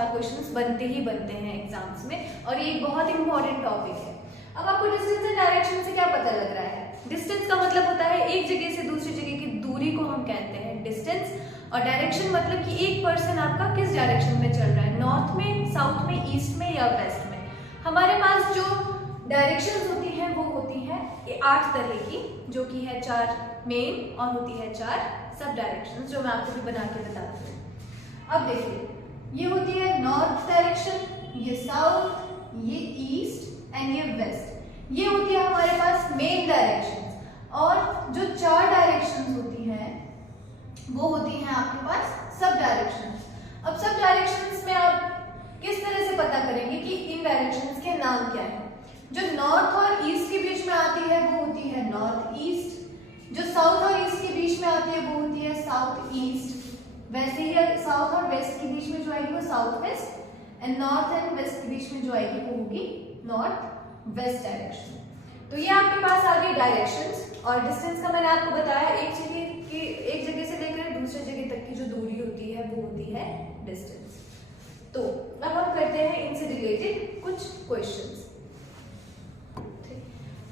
Questions बनते ही बनते हैं एग्जाम्स में और ये एक बहुत इंपॉर्टेंट टॉपिक है। अब आपको डिस्टेंस एंड डायरेक्शन से क्या पता लग रहा है? डिस्टेंस का मतलब होता है एक जगह से दूसरी जगह की दूरी को हम कहते हैं डिस्टेंस, और डायरेक्शन मतलब कि एक पर्सन आपका किस डायरेक्शन में चल रहा है, नॉर्थ में, साउथ में, ईस्ट में या वेस्ट में। हमारे पास जो डायरेक्शंस होती हैं वो होती हैं 8 तरह की, जो कि है 4 मेन और होती है 4 सब डायरेक्शंस, जो मैं आपको भी बना के बताती हूँ। अब देखिए, ये होती है नॉर्थ डायरेक्शन, ये साउथ, ये ईस्ट एंड ये वेस्ट। ये होती है हमारे पास मेन डायरेक्शंस। और जो 4 डायरेक्शंस होती हैं वो होती हैं आपके पास सब डायरेक्शंस। अब सब डायरेक्शंस में आप किस तरह से पता करेंगे कि इन डायरेक्शंस के नाम क्या है? जो नॉर्थ और ईस्ट के बीच में आती है वो होती है नॉर्थ ईस्ट, जो साउथ और ईस्ट के बीच में आती है वो होती है साउथ ईस्ट, वैसे ही साउथ और वेस्ट के बीच में जो आएगी वो south west, and north and west के बीच में जो आएगी वो होगी नॉर्थ वेस्ट डायरेक्शन। तो ये आपके पास आ गई डायरेक्शंस। और डिस्टेंस का मैंने आपको बताया, एक जगह से लेकर दूसरे जगह तक की जो दूरी होती है वो होती है डिस्टेंस। तो अब हम करते हैं इनसे रिलेटेड कुछ क्वेश्चंस।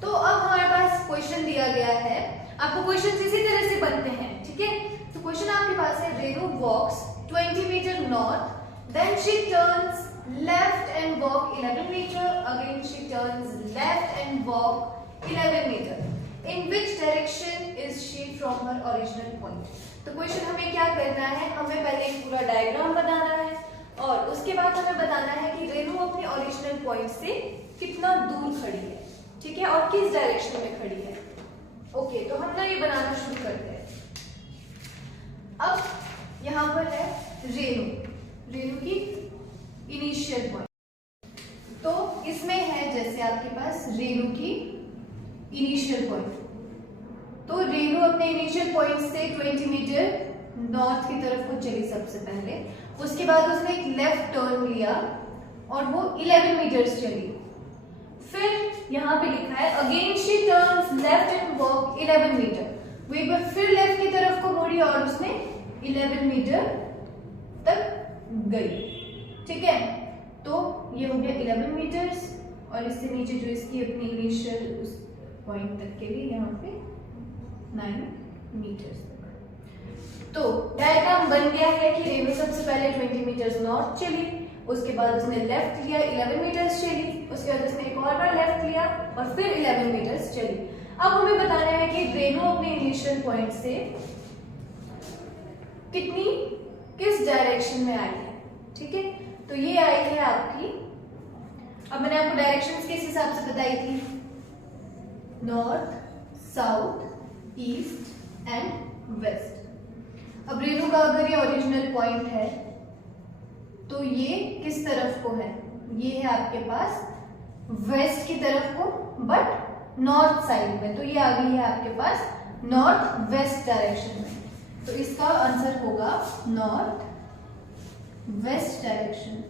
तो अब हमारे पास क्वेश्चन दिया गया है, आपको क्वेश्चन इसी तरह से बनते हैं, ठीक है। तो क्वेश्चन आपके पास है, Renu walks 20 metre north, then she turns left and walk 11 metre, again she turns left and walk 11 metre, in which direction is she from her original point. तो क्वेश्चन हमें क्या करना है, हमें पहले एक पूरा डायग्राम बनाना है और उसके बाद हमें बताना है कि रेनू अपने ओरिजिनल पॉइंट से कितना दूर खड़ी है, ठीक है, और किस डायरेक्शन में खड़ी है। ओके, तो हम ना ये बनाना शुरू करते हैं। अब यहां पर है रेनू की इनिशियल पॉइंट। तो इसमें है जैसे आपके पास रेनू की इनिशियल पॉइंट, तो रेनू अपने इनिशियल पॉइंट से 20 मीटर नॉर्थ की तरफ को चली सबसे पहले, उसके बाद उसने एक लेफ्ट टर्न लिया और वो 11 मीटर्स चली। फिर यहाँ पे लिखा है again she turns left and walk 11 metre, वो एक बार फिर लेफ्ट की तरफ को मुड़ी और उसने 11 मीटर तक गई, ठीक है। तो ये हो गया 11 मीटर्स और इससे नीचे जो इसकी अपनी इनिशियल उस पॉइंट तक के लिए यहाँ पे 9 मीटर्स तक। तो डायग्राम बन गया है कि रेनू सबसे पहले 20 मीटर्स नॉर्थ चली, उसके बाद उसने लेफ्ट लिया 11 मीटर्स चली, उसके बाद उसने एक और बार लेफ्ट लिया और फिर 11 मीटर्स चली। अब हमें बताना है कि रेनू अपने इनिशियल पॉइंट से किस डायरेक्शन में आई है, ठीक है। तो ये आई है आपकी, अब मैंने आपको डायरेक्शंस किस हिसाब से बताई थी, north, south, east and west. अब रेनू का अगर ये ओरिजिनल पॉइंट है तो ये किस तरफ को है, ये है आपके पास वेस्ट की तरफ को, बट नॉर्थ साइड में, तो ये आ गई है आपके पास नॉर्थ वेस्ट डायरेक्शन में। तो इसका आंसर होगा नॉर्थ वेस्ट डायरेक्शन।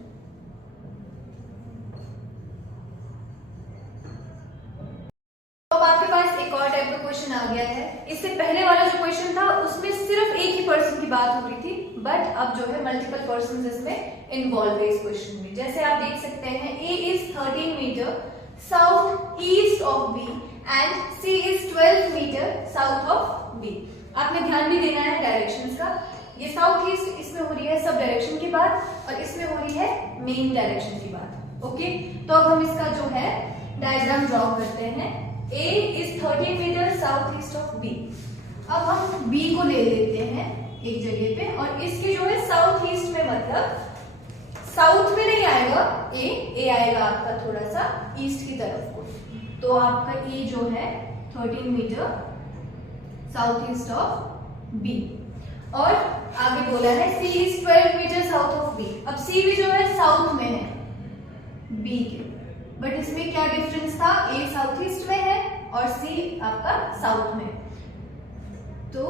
अब आपके पास एक और टाइप का क्वेश्चन आ गया है। इससे पहले वाला जो क्वेश्चन था उसमें सिर्फ एक ही पर्सन की बात हो रही थी, बट अब जो है मल्टीपल पर्सन इसमें इन्वॉल्व है इस क्वेश्चन में। जैसे आप देख सकते हैं, A is 13 metre south east of B and C is 12 metre south of B. आपने ध्यान भी देना है डायरेक्शंस का। ये साउथ ईस्ट, इसमें हो रही है सब डायरेक्शन की बात और इसमें हो रही है मेन डायरेक्शन की बात। ओके, तो अब हम इसका जो है डायग्राम ड्रॉ करते हैं। A is 30 metre south east of B। अब हम B को ले लेते हैं एक जगह पे और इसके जो है साउथ ईस्ट में, मतलब साउथ में नहीं आएगा A आएगा आपका थोड़ा सा ईस्ट की तरफ को। तो आपका A जो है 13 metre south east of B। और आगे बोला है C is 12 metre south of B। अब C भी जो है साउथ में है B के, बट इसमें क्या डिफरेंस था, A साउथ ईस्ट में है और C आपका साउथ में। तो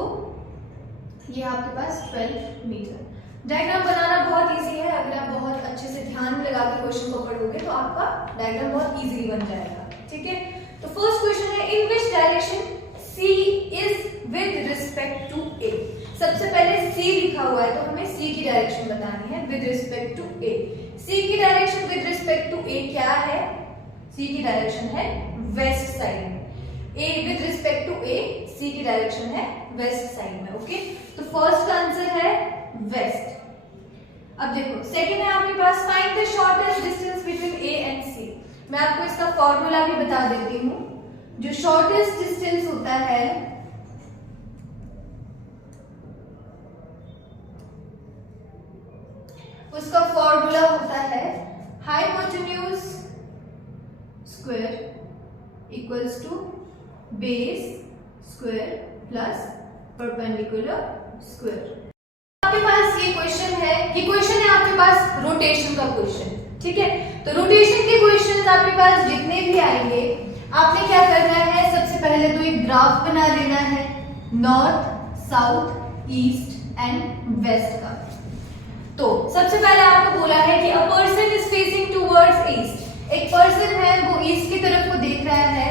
ये आपके पास 12 मीटर। डायग्राम बनाना बहुत इजी है, अगर आप बहुत अच्छे से ध्यान में लगा के क्वेश्चन को पढ़ोगे तो आपका डायग्राम बहुत इजीली बन जाएगा, ठीक है। तो फर्स्ट क्वेश्चन है, in which direction C is with respect to A। सबसे पहले सी लिखा हुआ है तो हमें सी की डायरेक्शन बतानी है with respect to A. C की direction with respect to A क्या है? सी की डायरेक्शन है वेस्ट साइड में। A with respect to A, C की डायरेक्शन है वेस्ट साइड में। ओके, तो फर्स्ट का आंसर है वेस्ट। अब देखो सेकंड है आपके पास, find the shortest distance between A and C. मैं आपको इसका फॉर्मूला भी बता देती हूँ। जो शॉर्टेस्ट डिस्टेंस होता है उसका फॉर्मूला होता है hypotenuse square equals to base square plus perpendicular square. आपके पास ये क्वेश्चन है, ये क्वेश्चन है आपके पास रोटेशन का क्वेश्चन, ठीक है। तो रोटेशन के क्वेश्चंस आपके पास जितने भी आएंगे आपने क्या करना है, सबसे पहले तो एक ग्राफ बना लेना है north, south, east and west का। तो सबसे पहले आपको बोला है कि a person is facing towards east. एक पर्सन है वो ईस्ट की तरफ को देख रहा है,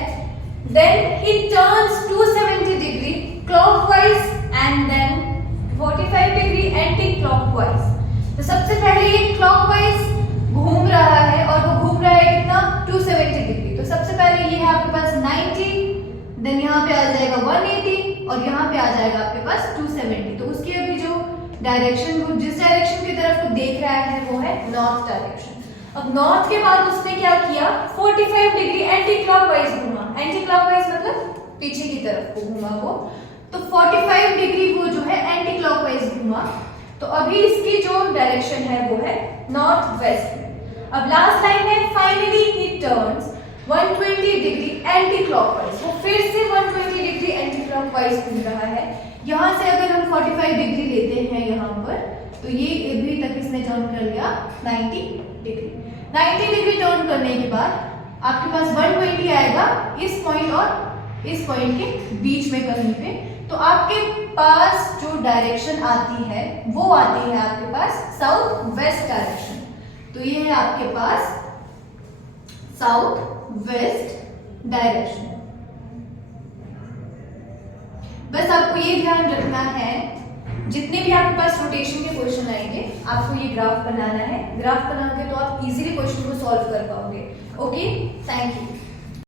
then he turns 270 degree clockwise and then 45 degree anti clockwise. तो सबसे पहले ये क्लॉकवाइज घूम रहा है और वो घूम रहा है कितना? 270 डिग्री। तो सबसे पहले ये है आपके पास 90, देन यहाँ पे आ जाएगा 180 और यहाँ पे आ जाएगा आपके पास 270। तो उसकी अभी जो डायरेक्शन, वो जिस डायरेक्शन की तरफ वो देख रहा है वो है नॉर्थ डायरेक्शन। अब नॉर्थ के बाद उसने क्या किया, 45 डिग्री एंटी क्लॉकवाइज घूमा। एंटी क्लॉकवाइज मतलब पीछे की तरफ को घूमा वो। तो 45 डिग्री वो जो है एंटी क्लॉकवाइज घूमा। तो अभी इसकी जो डायरेक्शन है वो है नॉर्थ वेस्ट में। अब लास्ट लाइन है finally he turns 120 degree anti clockwise. वो फिर से 120 डिग्री एंटी क्लॉकवाइज घूम रहा है। यहाँ से अगर हम 45 डिग्री लेते हैं यहाँ पर, तो ये अभी तक इसने टर्न कर लिया 90 डिग्री। 90 डिग्री टर्न करने के बाद आपके पास 120 आएगा इस पॉइंट और इस पॉइंट के बीच में कहीं पे। तो आपके पास जो डायरेक्शन आती है वो आती है आपके पास साउथ वेस्ट डायरेक्शन। तो ये है आपके पास साउथ वेस्ट डायरेक्शन। बस आपको ये ध्यान रखना है, जितने भी आपके पास रोटेशन के क्वेश्चन आएंगे आपको ये ग्राफ बनाना है। ग्राफ बनाओगे तो आप इजीली क्वेश्चन को सॉल्व कर पाओगे। Okay, thank you.